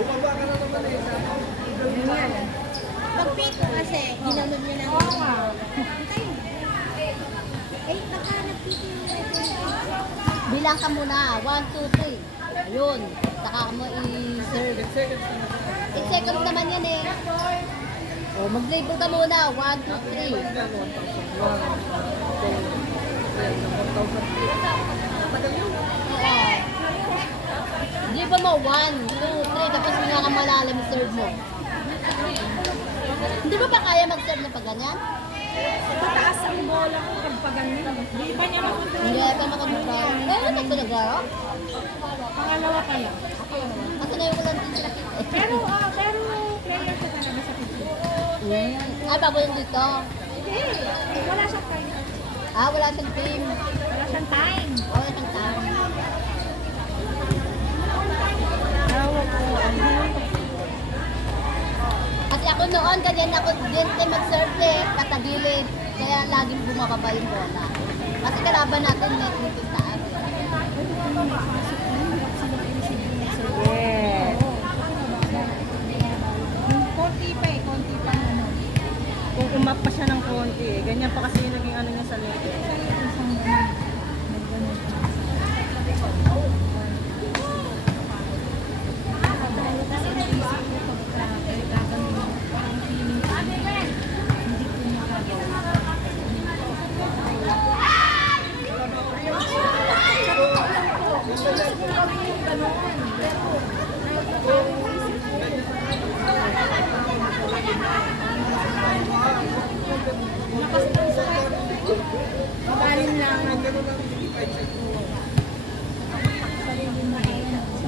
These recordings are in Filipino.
Bumaba ka na naman eh. Pag-pito kasi, ginanong niya lang. Ay, baka nagpito bilang ka muna. 1, 2, 3. Ayun. Saka mo i-serve. 8 seconds naman yan eh. O, mag-label ka muna. 1, 2, 3. Label mo 1, 2, 3. Tapos nga ka malalim serve mo. Hindi mo ba kaya mag-serve na pag ganyan? Mataas ang bola ko pag ganyan. Di ba niya makontrol? Hindi pa makapagpapag. Pero ito ba naglaro? Pangalawa pa lang. Kasi na yung walang din sila kita eh. Pero player siya talaga sa pitch. Ay, bago yung dito. Hindi. Wala siyang time. Wala siyang team. Wala siyang time. Wala siyang time. Kasi ako noon, ganyan ako din mag-serve eh, tatagilid. Kaya laging bumababa yung bola. Kasi kalaban natin net dito sa amin. Yes. Konti pa ano. Kung umap pa siya ng konti eh. Ganyan pa kasi yung naging ano niya sa net. Magaling lang.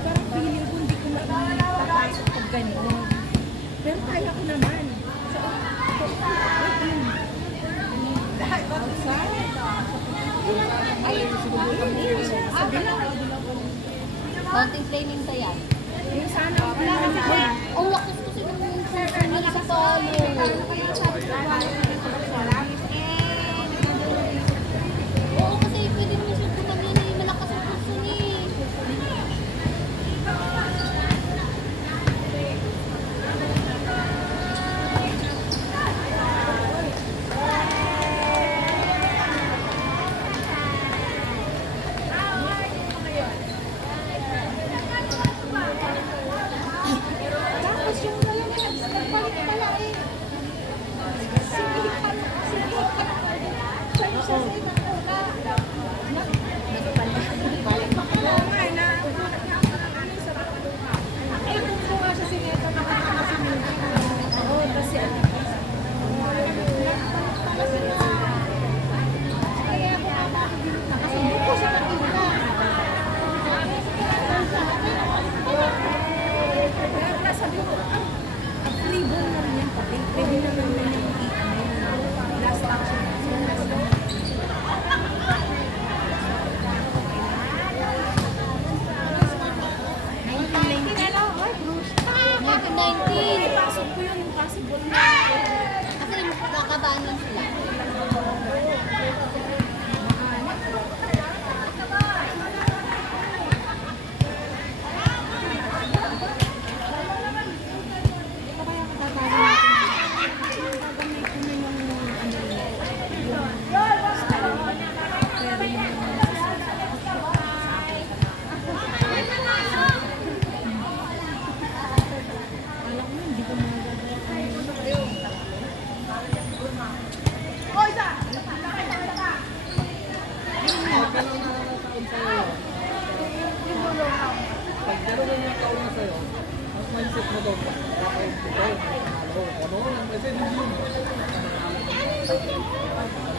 Parang feeling ko hindi ko makapasok pag ganyan. Pero kaya ko naman. Konting training sa yan. Yung sana Ang lakas kasi ng susunod sa palo. Oo, kasi pwede mo siya kumamina yung malakas ang puso niya. tapos yung nagpalit pala eh. Sige.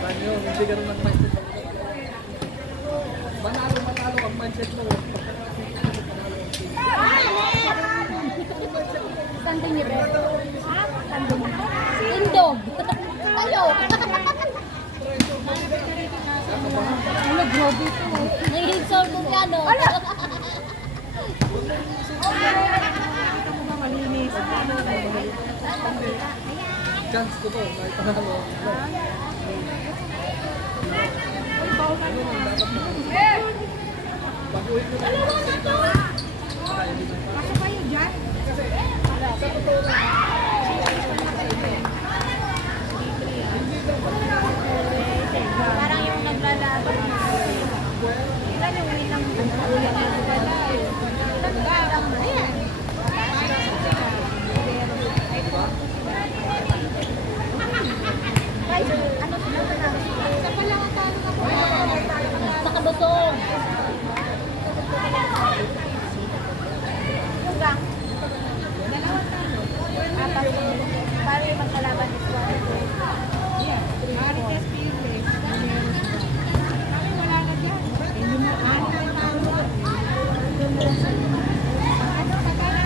Banyo, hindi ganun ang mindset mo. Manalo ang mindset mo. Sando niyo ba? Sando niyo. Indog. Tayo. Ano, grabe ito. Nahihigsaw ko yan, no? Malinis. Chance ko to, kahit panalo. Pag-uwi ko na. Pasok kayo dyan. Sa totoo lang. Parang yung naglalaban na. Ilan yung winang ulit na pala eh. Nagbarang na yan. Guys, ano sila na? Sa palangatalo ka po. Sa kabutong. Hanggang. Dalawang talo. Apat. Paano yung magkalaban is one? Yeah. Marites Pires. Kami wala na dyan. Hindi mo ano na yung talo. Ano pagkala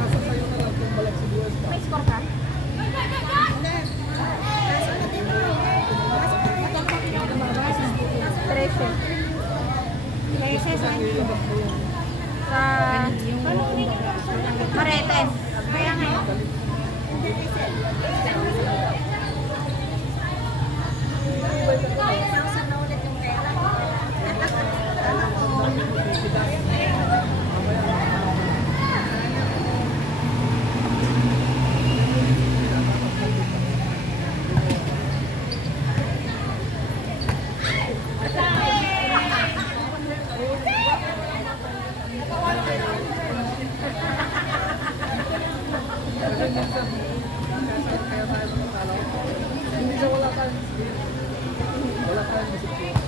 Nasa sa'yo na lang kung balik si US pa. may score ka? Trece. Trece sa Ilabas mo yung Marites. Kaya nga yun. Kasi minsan, kaya tayo matalo. Hindi sa wala tayong skill. Wala tayong disiplina.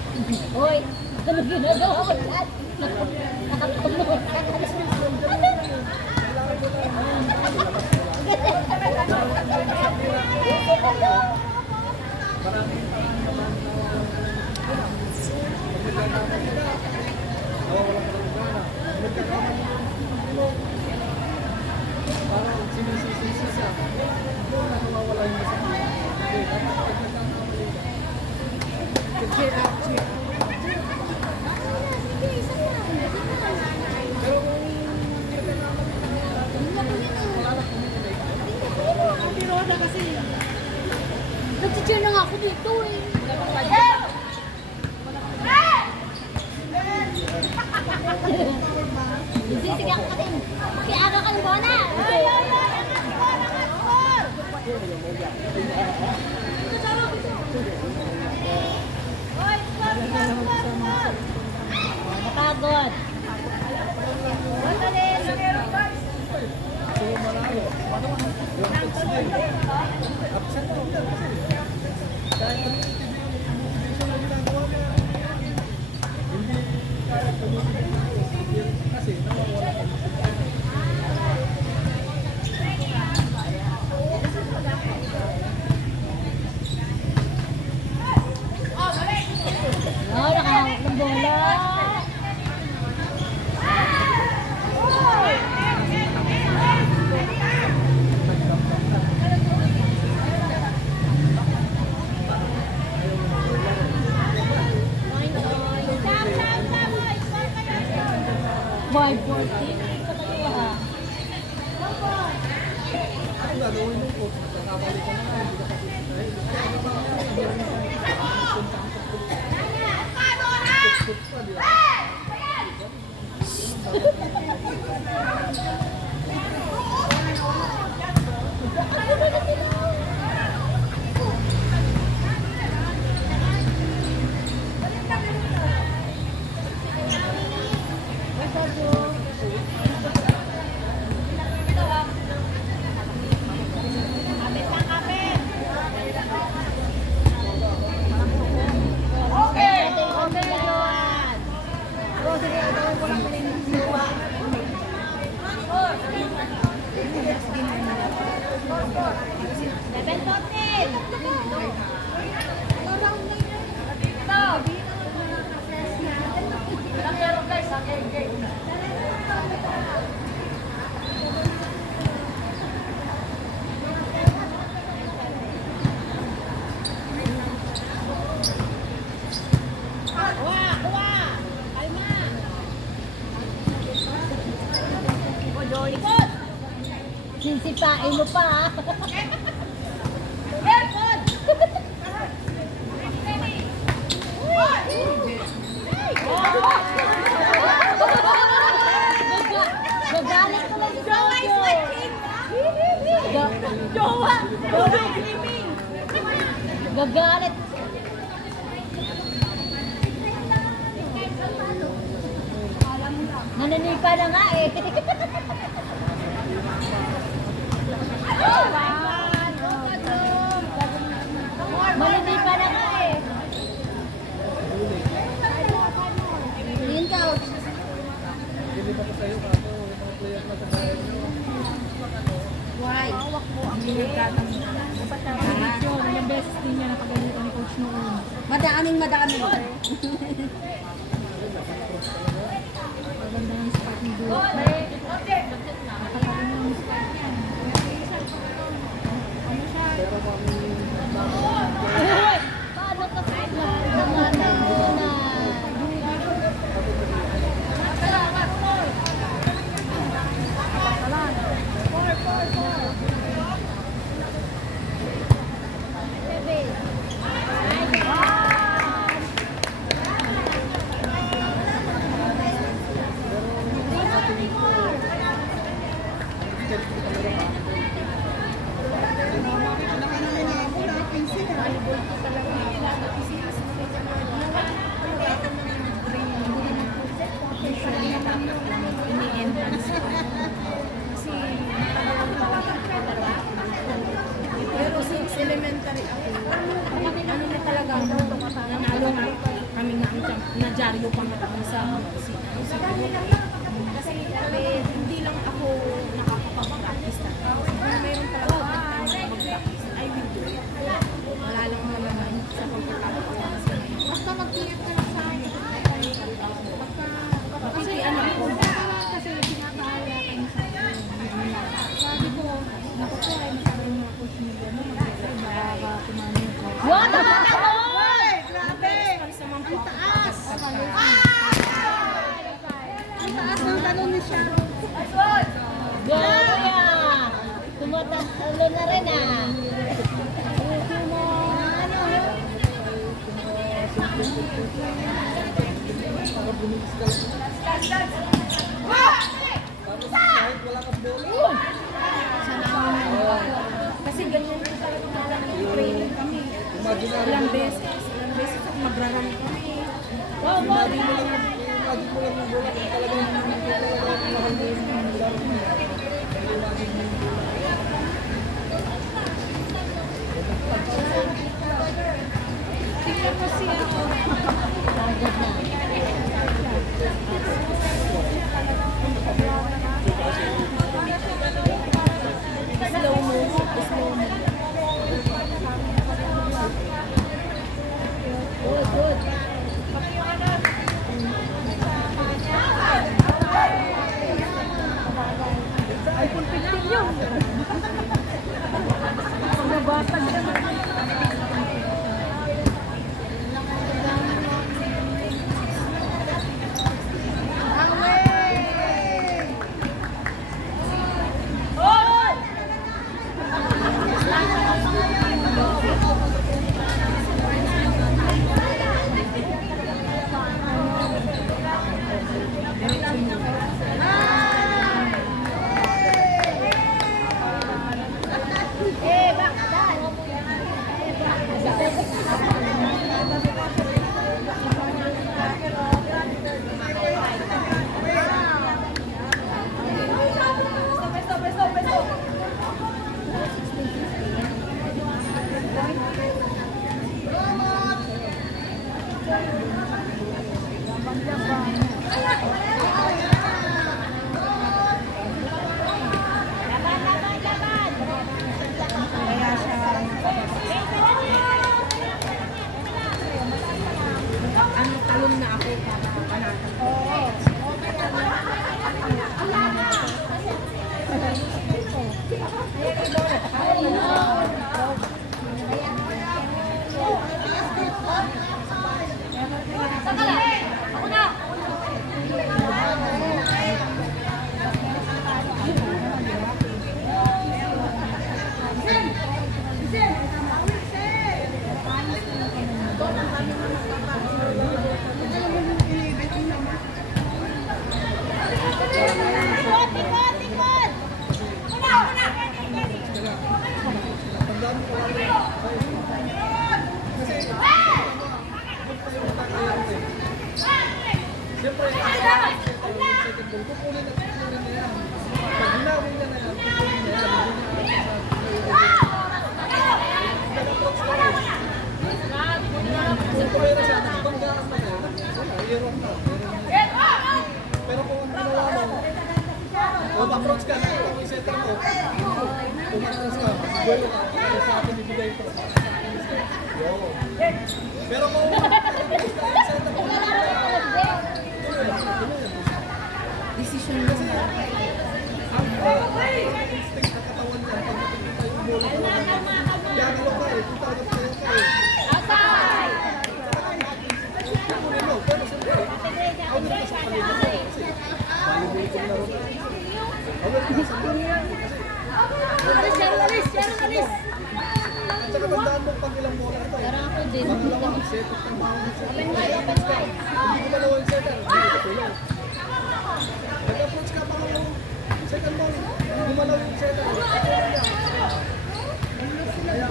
Hoy, ano ginagawa ko lahat? Nakatulog. Maraming naman nagkakamali ka. Nawawala ka ng gana. Nagkakamali ka. Parang sinisisi siya. Doon na nawawala yung disiplina. Hindi, dapat pag nagkakamali ka. Check out, check. Pero kung nagkakamali ka, wala na kumikilig. Piroda kasi. Nag-cheer na nga ako dito eh. Sisigaw ka din. Pakiaga ka ng bola. Napagod. So, manalo. Yung pag-skill. Absent mo yan kasi. Dahil community vision na ginagawa niya. Hindi kaya community vision. Kasi nawawala ka ng disiplina. Oh, nakahawak ng bola. Boy, 14. Sa kaliwa. Ano gagawin ng coach? Nagkakamali ka na nga. Hindi ka kasi coach pa, di ba? Sisipain mo pa ha. Gagalit ko lang si Jojo. Jowa! Gagalit. Nananipa na nga eh. Malinipa na nga eh. Yun coach. Hindi pa ko sa'yo ako, yung mga player na sa bahay nyo. Why? Hindi nagtatanong. Yung beses din niya napagalitan ni Coach noon. Madaming. Maganda ng spot ni Duke. Napakaganda ng spot niya. Ano siya? Pero kami, Paano kasi naman muna? Pero since elementary ako, ano na talaga, nanalo nga kami nga na dyaryo pa nga kami sa si kasi hindi lang ako nakakapag-practice na. Meron talaga ako time na mag-practice. I will do it. Wala lang naman sa pagkakataon. Basta mag-ingat ka lang sa akin. Kasi ano ko, kasi sinakahaya kami sa akin. Sabi ko, naku po ay masabi mga coach niyo mo, nakakatumani ko. Yun! Naman! Grabe! Ang taas! Ang taas ng talon ni siya. Gloria! Tumatalo na rin ah. para bumilis ka lang. Tapos kahit wala kang bola. Kasi ganyan ko talaga training kami. Imaginary Ilang mo lang. beses ako magraram kami. Imagine mo lang yung bola kung talagang mahal mo yung laro mo. Imagine mo yung bola. Tingnan mo siya. Target na. Ikot, ikot, ikot! Tandaan mo kung ano. Kasi, siyempre, second ball, kukunin at kukunin na yan. Pag hinawi niya na yan, kukunin na yan. Kung pumera siya, banggaan na yan. Wala, hirap na. Pero kung ang ginawa mo, mag-approach ka na, kung i-setter mo, umatras ka, buwelo ka, kaya sa akin ibigay ito. Pero kung i-setter mo, Decision mo. ang instinct na katawan niya, pag nakikita yung bola ko, gagalaw ka eh, kung talagang tayo ka eh. Kukunin mo, pero siyempre, awin ka sa paligid mo kasi volleyball kong laro ka. Awin ka sa paligid mo kasi at saka tandaan mo pag ilang bola ito. Parang ako din. Pangalawa, set up ng bawang set. Hindi ko malawa yung setter, hindi ko tulong. Nag-approach ka pa ng second ball, gumalaw yung setter. Kaya,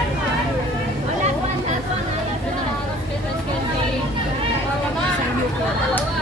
Wala, one, last one.